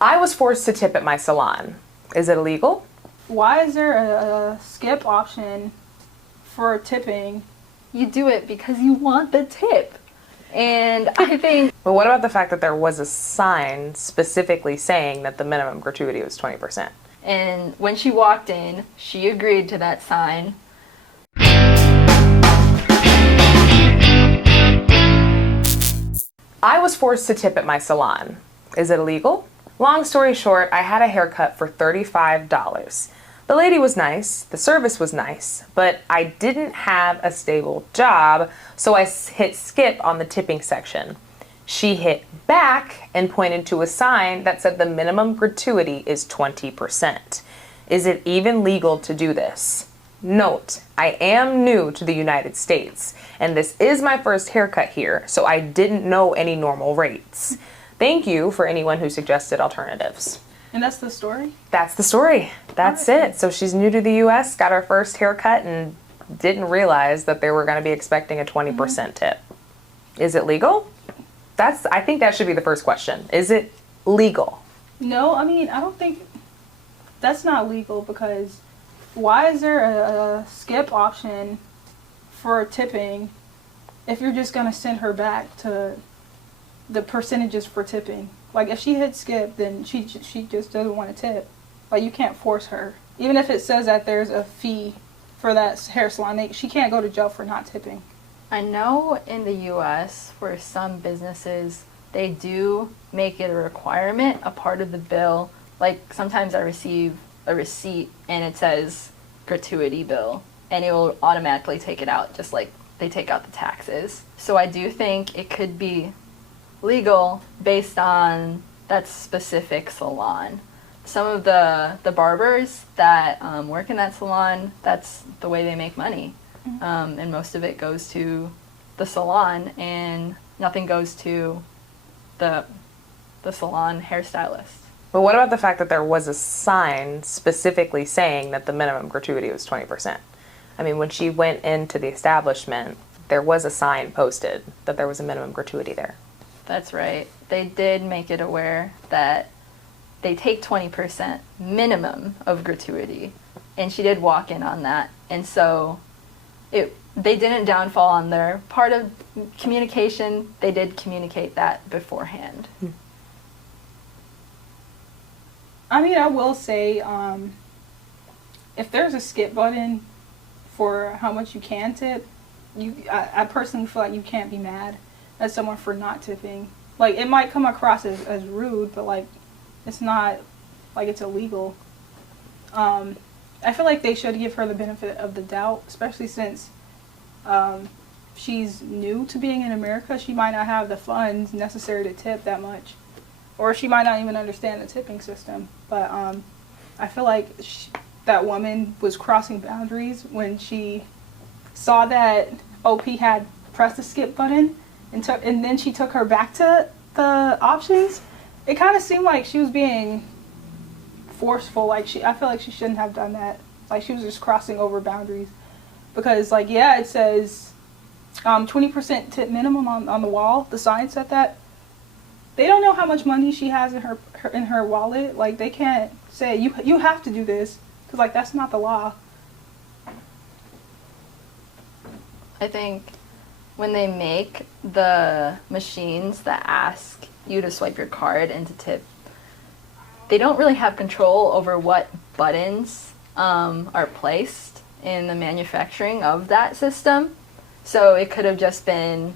I was forced to tip at my salon. Is it illegal? Why is there a skip option for tipping? You do it because you want the tip. And I think... But what about the fact that there was a sign specifically saying that the minimum gratuity was 20%? And when she walked in, she agreed to that sign. I was forced to tip at my salon. Is it illegal? Long story short, I had a haircut for $35. The lady was nice, the service was nice, but I didn't have a stable job, so I hit skip on the tipping section. She hit back and pointed to a sign that said the minimum gratuity is 20%. Is it even legal to do this? Note, I am new to the United States, and this is my first haircut here, so I didn't know any normal rates. Thank you for anyone who suggested alternatives. And that's the story? That's the story. That's it. So she's new to the US, got her first haircut, and didn't realize that they were going to be expecting a 20% tip. Is it legal? I think that should be the first question. Is it legal? No, I mean, I don't think that's not legal, because why is there a skip option for tipping if you're just going to send her back to the percentages for tipping? Like, if she hit skip, then she just doesn't want to tip. Like, you can't force her. Even if it says that there's a fee for that hair salon, she can't go to jail for not tipping. I know in the US, for some businesses, they do make it a requirement, a part of the bill. Like, sometimes I receive a receipt and it says gratuity bill, and it will automatically take it out, just like they take out the taxes. So I do think it could be legal based on that specific salon. Some of the barbers that work in that salon, that's the way they make money. And most of it goes to the salon, and nothing goes to the salon hairstylist. But what about the fact that there was a sign specifically saying that the minimum gratuity was 20%? I mean, when she went into the establishment, there was a sign posted that there was a minimum gratuity there. That's right. They did make it aware that they take 20% minimum of gratuity, and she did walk in on that. And so they didn't downfall on their part of communication. They did communicate that beforehand. I mean, I will say, if there's a skip button for how much you can tip, I personally feel like you can't be mad at someone for not tipping. Like, it might come across as rude, but, like, it's not like it's illegal. I feel like they should give her the benefit of the doubt, especially since she's new to being in America. She might not have the funds necessary to tip that much, or she might not even understand the tipping system. But I feel like that woman was crossing boundaries when she saw that OP had pressed the skip button, and then she took her back to the options. It kind of seemed like she was being forceful. Like, I feel like she shouldn't have done that. Like, she was just crossing over boundaries. Because, like, yeah, it says 20% tip minimum on the wall. The sign said that. They don't know how much money she has in her wallet. Like, they can't say, you have to do this. Because, like, that's not the law. I think when they make the machines that ask you to swipe your card and to tip, they don't really have control over what buttons are placed in the manufacturing of that system. So it could have just been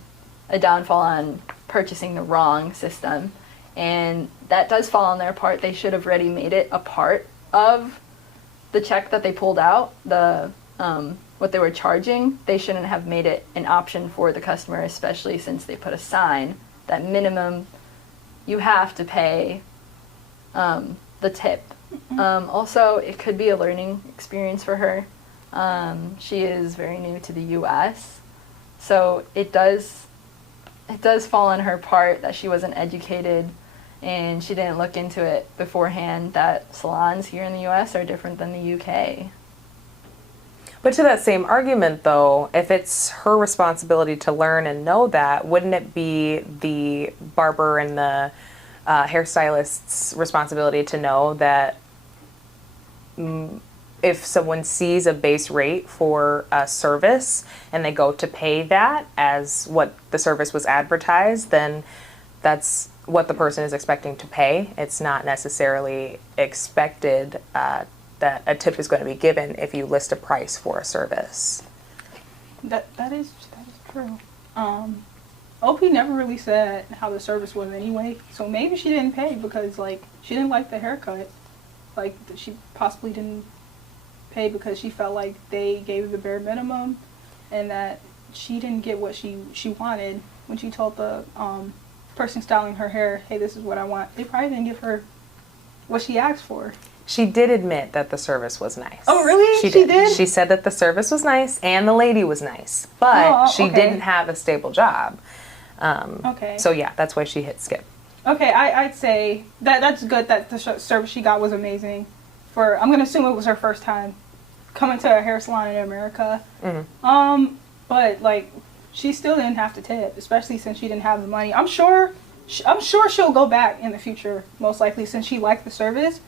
a downfall on purchasing the wrong system, and that does fall on their part. They should have already made it a part of the check that they pulled out, what they were charging. They shouldn't have made it an option for the customer, especially since they put a sign that minimum you have to pay the tip. Also, it could be a learning experience for her. She is very new to the US, so it does fall on her part that she wasn't educated and she didn't look into it beforehand, that salons here in the US are different than the UK. But to that same argument, though, if it's her responsibility to learn and know that, wouldn't it be the barber and the hairstylist's responsibility to know that if someone sees a base rate for a service and they go to pay that as what the service was advertised, then that's what the person is expecting to pay. It's not necessarily expected that a tip is going to be given if you list a price for a service. That is true. OP never really said how the service was anyway, so maybe she didn't pay because like she didn't like the haircut. Like she possibly didn't pay because she felt like they gave the bare minimum and that she didn't get what she wanted when she told the person styling her hair, hey, this is what I want. They probably didn't give her what she asked for. She did admit that the service was nice. Oh, really? She did? She said that the service was nice and the lady was nice, but she didn't have a stable job. Okay. So yeah, that's why she hit skip. Okay, I'd say that's good that the service she got was amazing. I'm going to assume it was her first time coming to a hair salon in America. Mm-hmm. But like, she still didn't have to tip, especially since she didn't have the money. I'm sure she'll go back in the future, most likely, since she liked the service.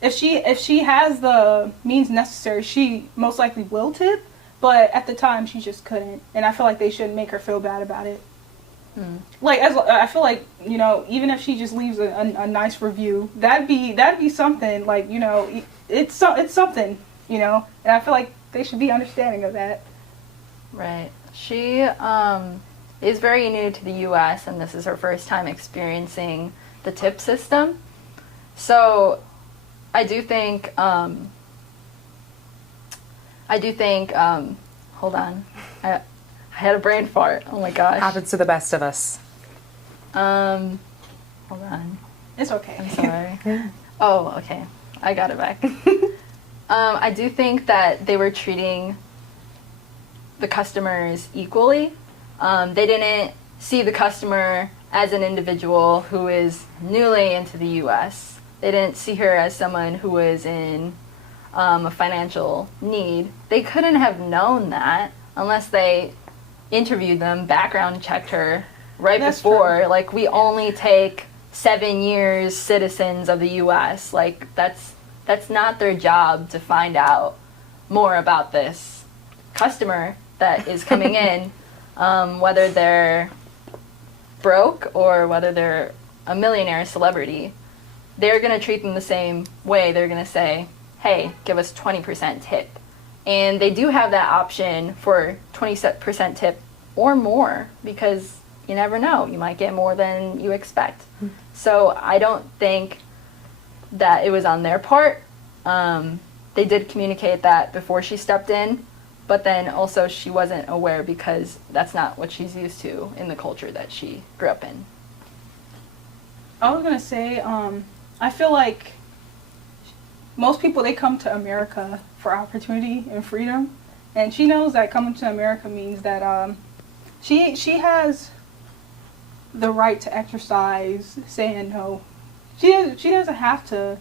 If she has the means necessary, she most likely will tip. But at the time, she just couldn't, and I feel like they shouldn't make her feel bad about it. Mm. Like I feel like, you know, even if she just leaves a nice review, that'd be something. Like, you know, it's something, you know, and I feel like they should be understanding of that. Right. She is very new to the U.S. and this is her first time experiencing the tip system. So I do think hold on. I had a brain fart. Oh my gosh. Happens to the best of us. Hold on. It's okay. I'm sorry. Oh, okay. I got it back. I do think that they were treating the customers equally. They didn't see the customer as an individual who is newly into the U.S. They didn't see her as someone who was in a financial need. They couldn't have known that unless they interviewed them, background checked her right That's before. True. Like, we only take 7 years citizens of the U.S. Like, that's not their job to find out more about this customer that is coming in, whether they're broke or whether they're a millionaire celebrity. They're going to treat them the same way. They're going to say, hey, give us 20% tip. And they do have that option for 20% tip or more because you never know. You might get more than you expect. So I don't think that it was on their part. They did communicate that before she stepped in, but then also she wasn't aware because that's not what she's used to in the culture that she grew up in. I was going to say, I feel like most people, they come to America for opportunity and freedom, and she knows that coming to America means that she has the right to exercise saying no. She doesn't have to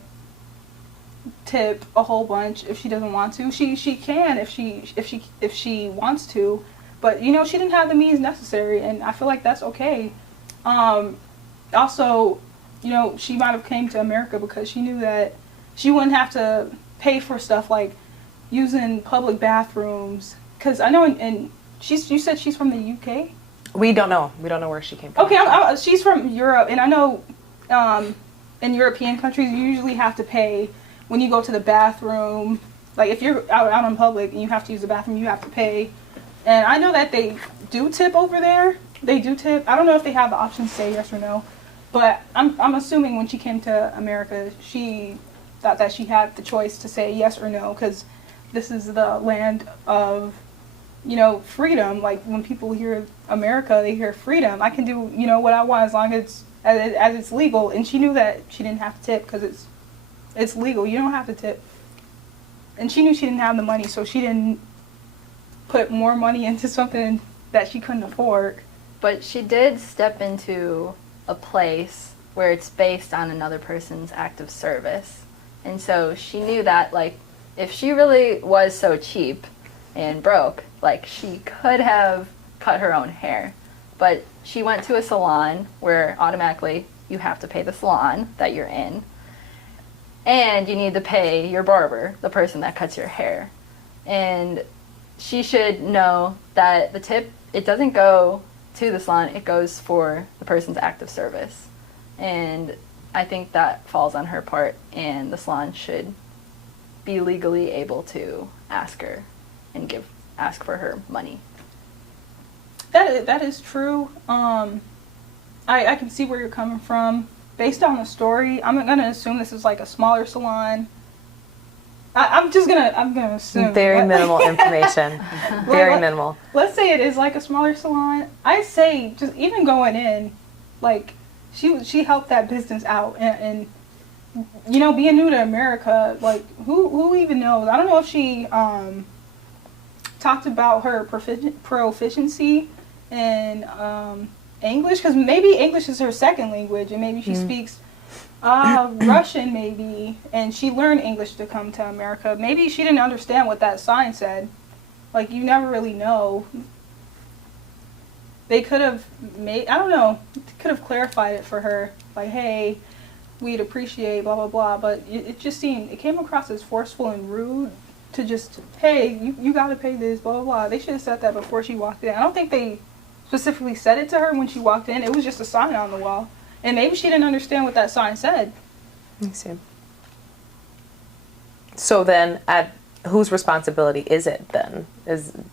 tip a whole bunch if she doesn't want to. She can if she wants to, but you know, she didn't have the means necessary, and I feel like that's okay. Also, you know, she might have came to America because she knew that she wouldn't have to pay for stuff like using public bathrooms. Because I know, and you said she's from the UK? We don't know. We don't know where she came from. Okay, she's from Europe, and I know in European countries you usually have to pay when you go to the bathroom. Like if you're out in public and you have to use the bathroom, you have to pay. And I know that they do tip over there. They do tip. I don't know if they have the option to say yes or no. But I'm assuming when she came to America, she thought that she had the choice to say yes or no, because this is the land of, you know, freedom. Like when people hear America, they hear freedom. I can do, you know, what I want as long as it's legal. And she knew that she didn't have to tip because it's legal. You don't have to tip. And she knew she didn't have the money, so she didn't put more money into something that she couldn't afford. But she did step into a place where it's based on another person's act of service. And so she knew that, like, if she really was so cheap and broke, like, she could have cut her own hair. But she went to a salon where automatically you have to pay the salon that you're in, and you need to pay your barber, the person that cuts your hair. And she should know that the tip, it doesn't go to the salon, it goes for the person's act of service. And I think that falls on her part, and the salon should be legally able to ask her and ask for her money. That is true. I can see where you're coming from. Based on the story, I'm gonna assume this is like a smaller salon. I'm gonna assume. Very minimal information. Very minimal. Let's say it is like a smaller salon. I say just even going in, like she helped that business out, and you know, being new to America, like who even knows? I don't know if she talked about her proficiency in English, because maybe English is her second language, and maybe she speaks Russian, maybe, and she learned English to come to America. Maybe she didn't understand what that sign said. Like, you never really know. They could have I don't know, could have clarified it for her, like, hey, we'd appreciate blah blah blah, but it just it came across as forceful and rude to just, hey, you gotta pay this, blah blah blah. They should have said that before she walked in. I don't think they specifically said it to her when she walked in. It was just a sign on the wall. And maybe she didn't understand what that sign said. I see. So then, whose responsibility is it then?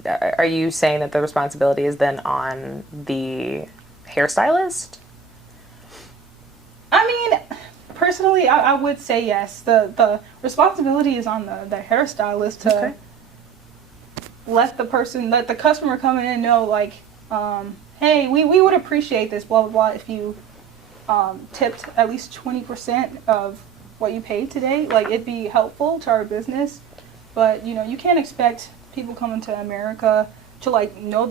Are you saying that the responsibility is then on the hairstylist? I mean, personally, I would say yes. The responsibility is on the hairstylist to let the customer coming in know, like, hey, we would appreciate this, blah, blah, blah, if you tipped at least 20% of what you paid today. Like, it'd be helpful to our business. But, you know, you can't expect people coming to America to, like, know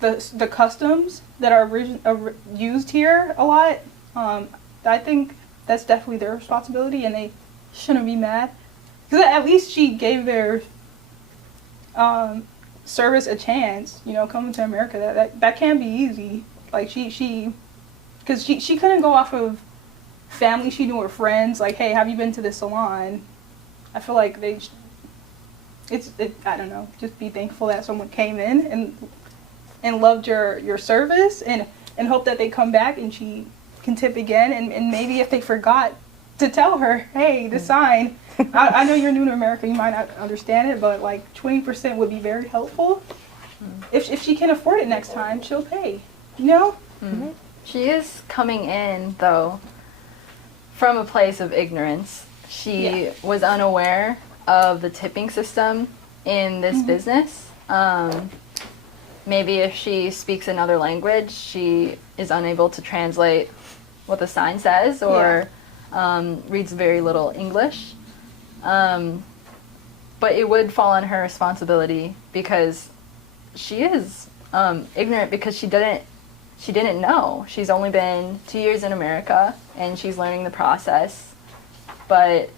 the customs that are used here a lot. I think that's definitely their responsibility, and they shouldn't be mad. Because at least she gave their service a chance, you know, coming to America. That can be easy. Like, because she couldn't go off of family she knew or friends, like, hey, have you been to this salon? I feel like I don't know, just be thankful that someone came in and loved your service, and hope that they come back and she can tip again, and maybe if they forgot to tell her, hey, the sign, I know you're new to America, you might not understand it, but like 20% would be very helpful. If she can afford it next time, she'll pay, you know? Mm-hmm. She is coming in, though, from a place of ignorance. She was unaware of the tipping system in this business. Maybe if she speaks another language, she is unable to translate what the sign says, or reads very little English. But it would fall on her responsibility, because she is ignorant, because she didn't know. She's only been 2 years in America, and she's learning the process. But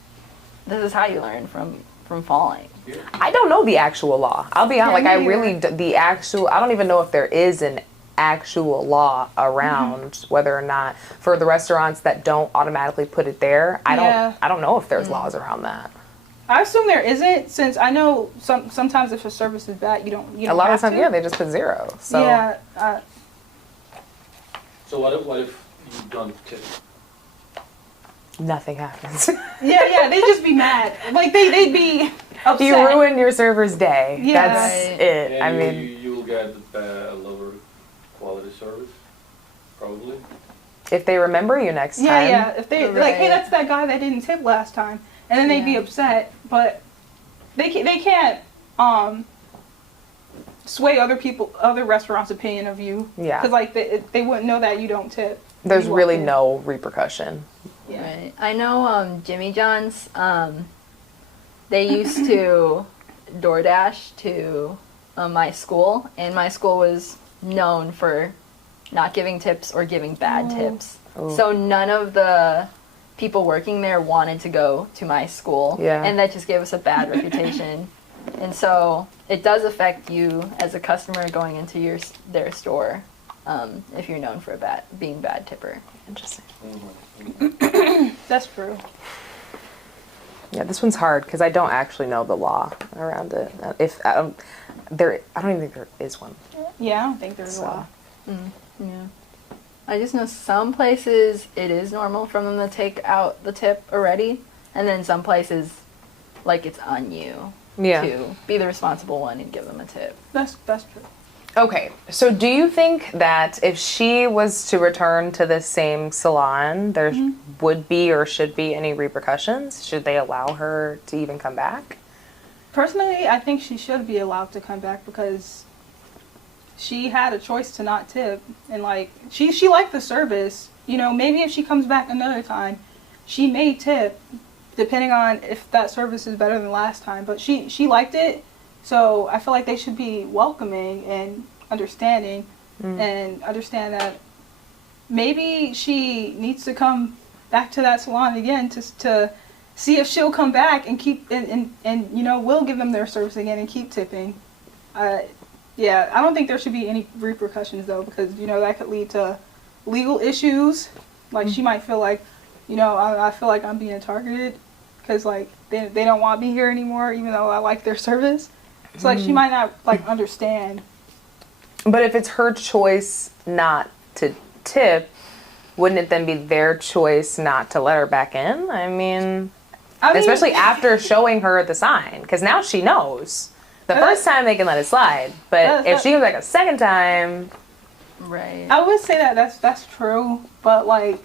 this is how you learn from falling. I don't know the actual law. I'll be honest, I don't even know if there is an actual law around whether or not, for the restaurants that don't automatically put it there, I don't know if there's laws around that. I assume there isn't, since I know sometimes if a service is bad, you don't a lot of times, they just put 0. So So what if you don't tip? Nothing happens. They'd just be mad. Like, they'd be upset. You ruin your server's day. Yeah. That's it. And you'll get a lower quality service, probably. If they remember you next time. Yeah. If they're like, hey, that's that guy that didn't tip last time, and then they'd be upset, but they can't sway other restaurants' opinion of you. Yeah. Because like they wouldn't know that you don't tip. There's really no repercussion. Yeah. Right. I know Jimmy John's, they used to DoorDash to my school, and my school was known for not giving tips or giving bad tips. Oh. So none of the people working there wanted to go to my school, and that just gave us a bad reputation. And so it does affect you as a customer going into their store. if you're known for being bad tipper. Interesting. That's true. Yeah, this one's hard because I don't actually know the law around it. If I don't even think there is one. Yeah, I don't think there's So. a law. Yeah. I just know some places it is normal for them to take out the tip already, and then some places, like, it's on you to be the responsible one and give them a tip. That's true. Okay, so do you think that if she was to return to the same salon, there would be or should be any repercussions? Should they allow her to even come back? Personally, I think she should be allowed to come back because she had a choice to not tip, and like she liked the service. You know, maybe if she comes back another time, she may tip, depending on if that service is better than last time. But she liked it, so I feel like they should be welcoming and understanding, and understand that maybe she needs to come back to that salon again to see if she'll come back and keep and you know, we'll give them their service again and keep tipping. Yeah, I don't think there should be any repercussions though, because you know that could lead to legal issues. Like she might feel like, you know, I feel like I'm being targeted because like they don't want me here anymore, even though I like their service. It's like she might not like understand. But if it's her choice not to tip, wouldn't it then be their choice not to let her back in? I mean, especially after showing her the sign, because now she knows. The first time they can let it slide, but if she comes back a second time, right? I would say that's true, but like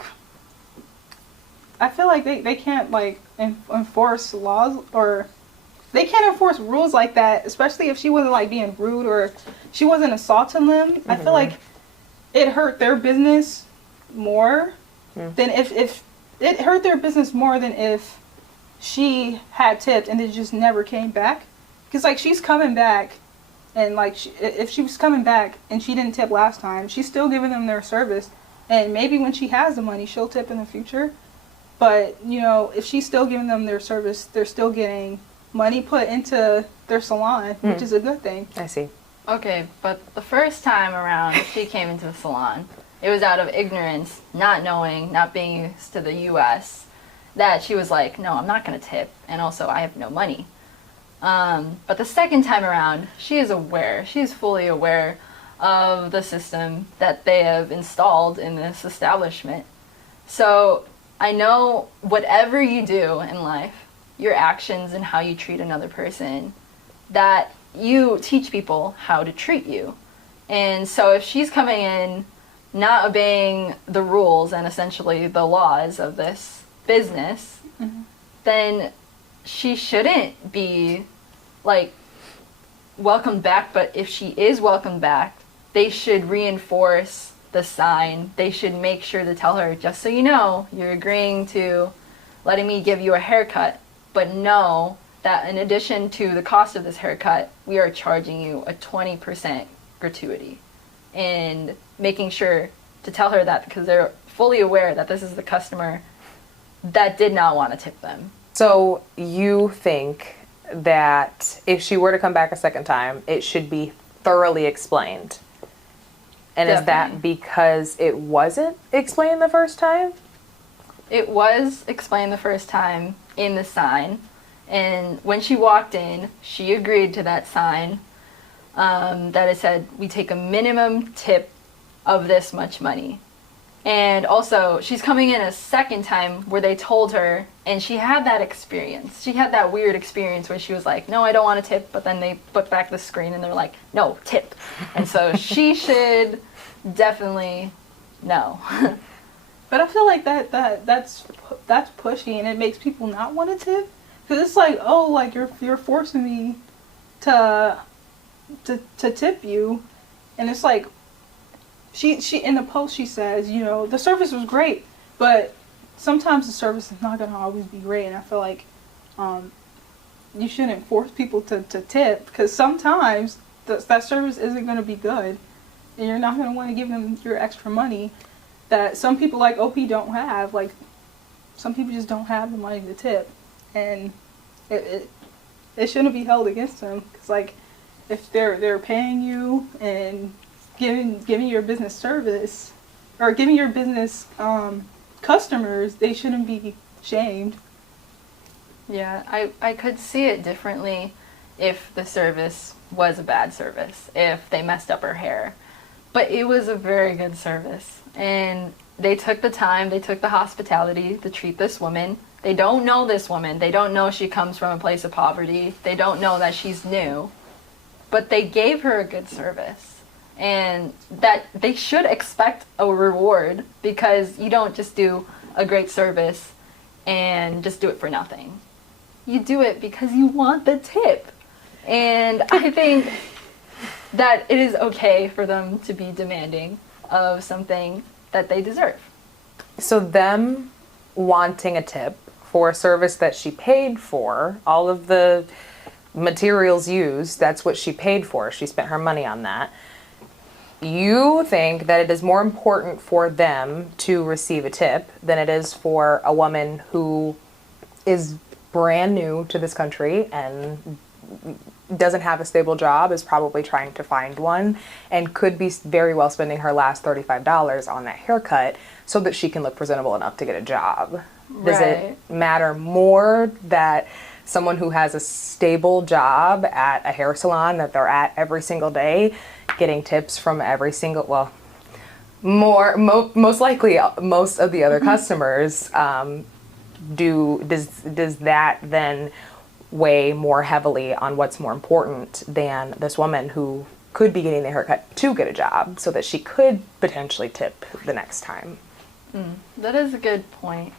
I feel like they can't like enforce laws, or they can't enforce rules like that, especially if she wasn't like being rude or she wasn't assaulting them. I feel like it hurt their business more than if it hurt their business more than if she had tipped and it just never came back. Because, like, she's coming back, and, like, if she was coming back and she didn't tip last time, she's still giving them their service. And maybe when she has the money, she'll tip in the future. But, you know, if she's still giving them their service, they're still getting money put into their salon, which is a good thing. I see. Okay, but the first time around she came into the salon, it was out of ignorance, not knowing, not being used to the U.S., that she was like, no, I'm not going to tip, and also I have no money. But the second time around, she is aware. She is fully aware of the system that they have installed in this establishment. So I know whatever you do in life, your actions and how you treat another person, that you teach people how to treat you. And so if she's coming in not obeying the rules and essentially the laws of this business, then she shouldn't be like welcomed back. But if she is welcomed back, they should reinforce the sign. They should make sure to tell her, just so you know, you're agreeing to letting me give you a haircut, but know that in addition to the cost of this haircut, we are charging you a 20% gratuity. And making sure to tell her that, because they're fully aware that this is the customer that did not want to tip them. So you think that if she were to come back a second time, it should be thoroughly explained? And Definitely. Is that because it wasn't explained the first time? It was explained the first time in the sign, and when she walked in, she agreed to that sign, that it said, we take a minimum tip of this much money. And also, she's coming in a second time where they told her, and she had that experience. She had that weird experience where she was like, no, I don't want to tip, but then they put back the screen and they're like, no, tip. And so she should definitely know. But I feel like that's pushy, and it makes people not want to tip. Because it's like, oh, like you're forcing me to tip you. And it's like, she in the post she says, you know, the service was great, but sometimes the service is not going to always be great. And I feel like you shouldn't force people to tip, because sometimes that service isn't going to be good, and you're not going to want to give them your extra money that some people like OP don't have. Like, some people just don't have the money to tip, and it shouldn't be held against them. Because, like, if they're paying you and giving your business service or giving your business customers, they shouldn't be shamed. Yeah, I could see it differently if the service was a bad service, if they messed up her hair. But it was a very good service. And they took the time, they took the hospitality to treat this woman. They don't know this woman. They don't know she comes from a place of poverty. They don't know that she's new. But they gave her a good service. And that they should expect a reward, because you don't just do a great service and just do it for nothing. You do it because you want the tip. And I think that it is okay for them to be demanding of something that they deserve. So them wanting a tip for a service that she paid for, all of the materials used, that's what she paid for. She spent her money on that. You think that it is more important for them to receive a tip than it is for a woman who is brand new to this country and doesn't have a stable job, is probably trying to find one, and could be very well spending her last $35 on that haircut so that she can look presentable enough to get a job. Does it matter more that someone who has a stable job at a hair salon that they're at every single day, getting tips from every single, well, most likely most of the other customers, does that then weigh more heavily on what's more important than this woman who could be getting the haircut to get a job so that she could potentially tip the next time? That is a good point.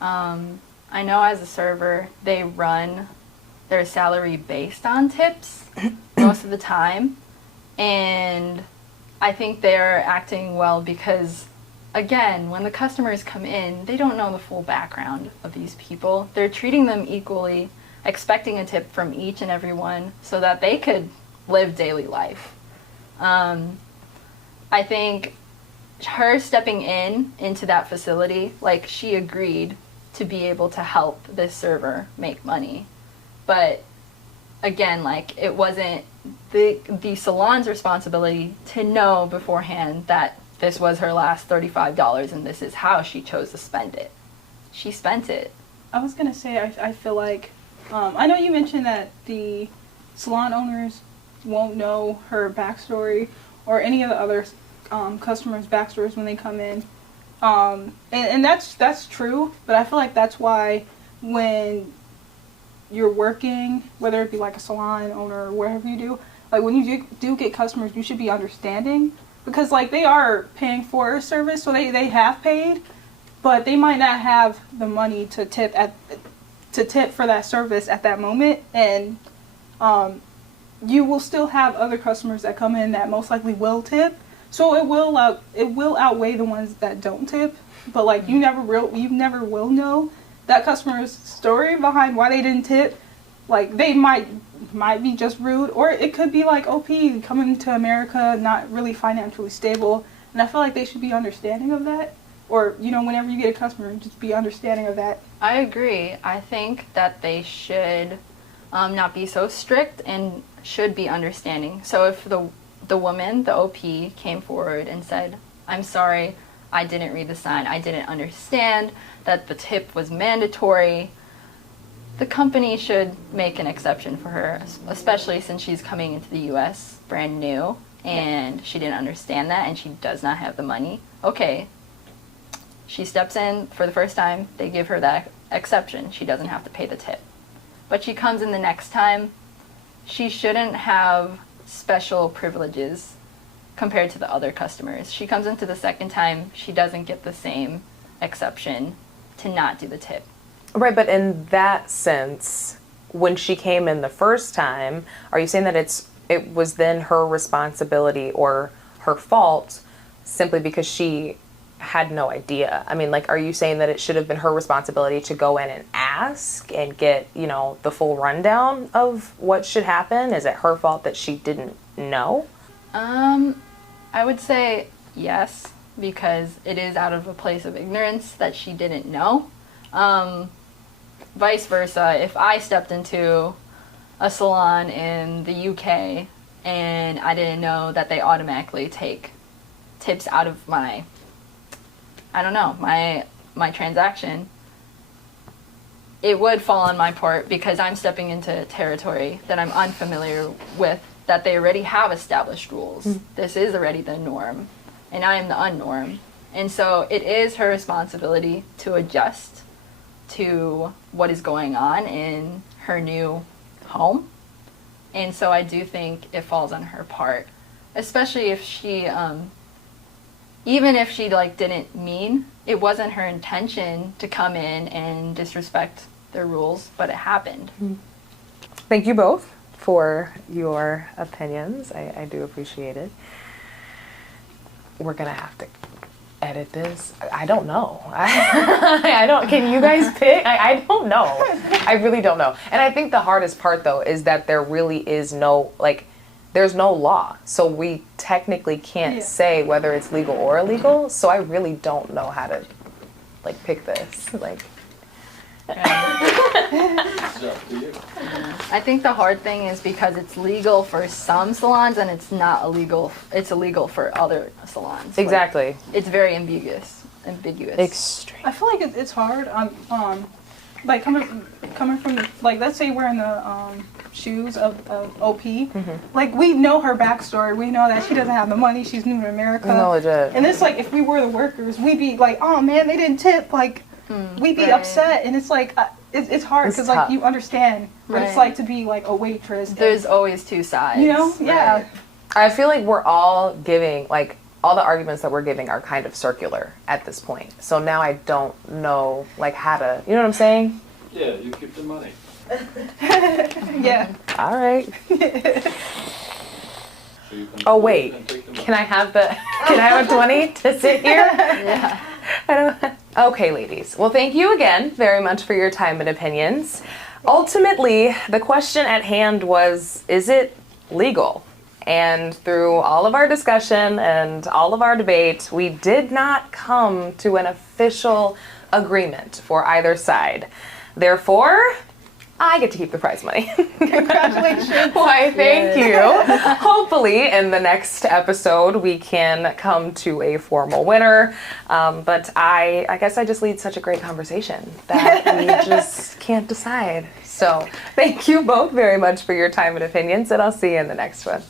I know as a server, they run their salary based on tips most of the time. And I think they're acting well because, again, when the customers come in, they don't know the full background of these people. They're treating them equally, expecting a tip from each and every one so that they could live daily life. I think her stepping into that facility, like, she agreed to be able to help this server make money. But again, like, it wasn't the salon's responsibility to know beforehand that this was her last $35 and this is how she chose to spend it. She spent it. I was going to say, I feel like, I know you mentioned that the salon owners won't know her backstory or any of the other customers' backstories when they come in. And that's true, but I feel like that's why when you're working, whether it be like a salon owner or whatever you do, like when you do get customers, you should be understanding, because like they are paying for a service, so they have paid, but they might not have the money to tip for that service at that moment, and you will still have other customers that come in that most likely will tip. So it will outweigh the ones that don't tip, but like you never will know that customer's story behind why they didn't tip. Like they might be just rude, or it could be like OP coming to America, not really financially stable, and I feel like they should be understanding of that. Or whenever you get a customer, just be understanding of that. I agree. I think that they should not be so strict and should be understanding. So if the woman, the OP, came forward and said, "I'm sorry, I didn't read the sign. I didn't understand that the tip was mandatory," the company should make an exception for her, especially since she's coming into the U.S. brand new and she didn't understand that and she does not have the money. Okay, she steps in for the first time, they give her that exception. She doesn't have to pay the tip. But she comes in the next time, she shouldn't have special privileges compared to the other customers. She comes into the second time, she doesn't get the same exception to not do the tip. Right, but in that sense, when she came in the first time, are you saying that it was then her responsibility or her fault simply because she had no idea? I mean, like, are you saying that it should have been her responsibility to go in and ask and get, the full rundown of what should happen? Is it her fault that she didn't know? I would say yes, because it is out of a place of ignorance that she didn't know. Vice versa, if I stepped into a salon in the UK and I didn't know that they automatically take tips out of my, I don't know, my transaction, it would fall on my part because I'm stepping into territory that I'm unfamiliar with, that they already have established rules. This is already the norm, and I am the unnorm. And so it is her responsibility to adjust to what is going on in her new home. And so I do think it falls on her part, especially if she, even if she like didn't mean, it wasn't her intention to come in and disrespect their rules, but it happened. Thank you both for your opinions. I do appreciate it. We're gonna have to edit this. I don't know. I don't. Can you guys pick? I don't know. I really don't know. And I think the hardest part though is that there really is no there's no law, so we technically can't say whether it's legal or illegal. So I really don't know how to pick this. I think the hard thing is because it's legal for some salons and it's not illegal. It's illegal for other salons. Exactly. Like, it's very ambiguous. Extreme. I feel like it's hard like coming from let's say we're in the shoes of OP. Like we know her backstory. We know that she doesn't have the money. She's new to America. No, legit. And it's like if we were the workers, we'd be like, oh man, they didn't tip. We'd be upset, and it's like it's hard because you understand what it's like to be like a waitress. There's always two sides. You know, yeah. Right. I feel like we're all giving all the arguments that we're giving are kind of circular at this point. So now I don't know how to. You know what I'm saying? Yeah, you keep the money. Yeah. All right. So you can Oh wait, take the money. can I have a 20 to sit here? Yeah. I don't. Okay, ladies. Well, thank you again very much for your time and opinions. Ultimately, the question at hand was, is it legal? And through all of our discussion and all of our debate, we did not come to an official agreement for either side. Therefore, I get to keep the prize money. Congratulations. Why, thank you. Hopefully, in the next episode, we can come to a formal winner. But I guess I just lead such a great conversation that we just can't decide. So, thank you both very much for your time and opinions, and I'll see you in the next one.